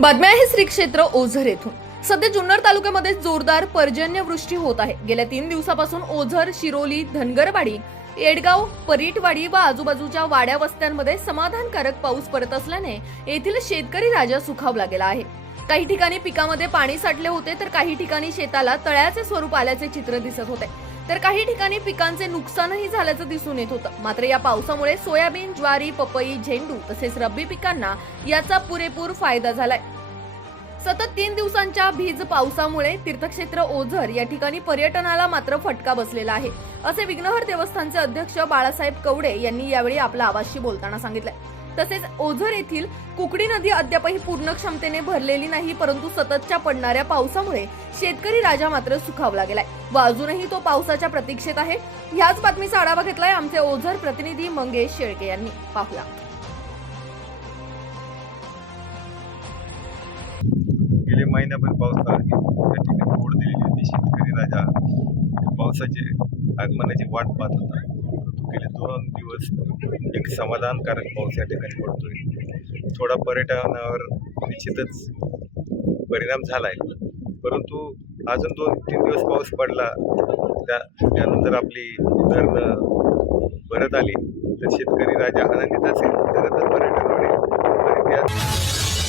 बातम्या आहे श्री क्षेत्र ओझर येथून. सध्या जुन्नर तालुक्यामध्ये जोरदार पर्जन्यवृष्टी होत आहे. गेल्या तीन दिवसापासून ओझर शिरोली धनगरवाडी येडगाव परीटवाडी व आजूबाजूच्या वाड्या वस्त्यांमध्ये समाधानकारक पाऊस पडत असल्याने येथील शेतकरी राजा सुखावला गेला आहे. काही ठिकाणी पिकामध्ये पाणी साठले होते तर काही ठिकाणी शेताला तळ्याचे स्वरूप आल्याचे चित्र दिसत होते. तर काही ठिकाणी पिकांचे नुकसानही झाल्याचं दिसून येत होतं. मात्र या पावसामुळे सोयाबीन ज्वारी पपई झेंडू तसेच रब्बी पिकांना याचा पुरेपूर फायदा झालाय. सतत तीन दिवसांच्या भीज पावसामुळे तीर्थक्षेत्र ओझर या ठिकाणी पर्यटनाला मात्र फटका बसलेला आहे असे विघ्नहर देवस्थानचे अध्यक्ष बाळासाहेब कवडे यांनी यावेळी आपल्या आवाजशी बोलताना सांगितलंय. तसेच ओझर येथील कुकडी नदी अद्यापही पूर्ण क्षमतेने भरलेली नाही परंतु सततच्या पडणाऱ्या पावसामुळे शेतकरी राजा मात्र सुखावला गेलाय. व अजूनही तो पावसाच्या प्रतीक्षेत आहे. ह्याच बातमीचा आढावा घेतलाय आमचे ओझर प्रतिनिधी मंगेश शेळके यांनी. पाहूया. गेले महिनाभर पाऊस त्या ठिकाणी ओढ दिलेली होती. शेतकरी राजा पावसाचे आगमनाची वाट पाहत होता. गेले दोन दिवस एक समाधानकारक पाऊस या ठिकाणी पडतोय. थोडा पर्यटनावर निश्चितच परिणाम झाला आहे परंतु अजून दोन तीन दिवस पाऊस पडला त्या त्यानंतर आपली धरणं भरत आली. तर शेतकरी राजा आनंदित असेल तर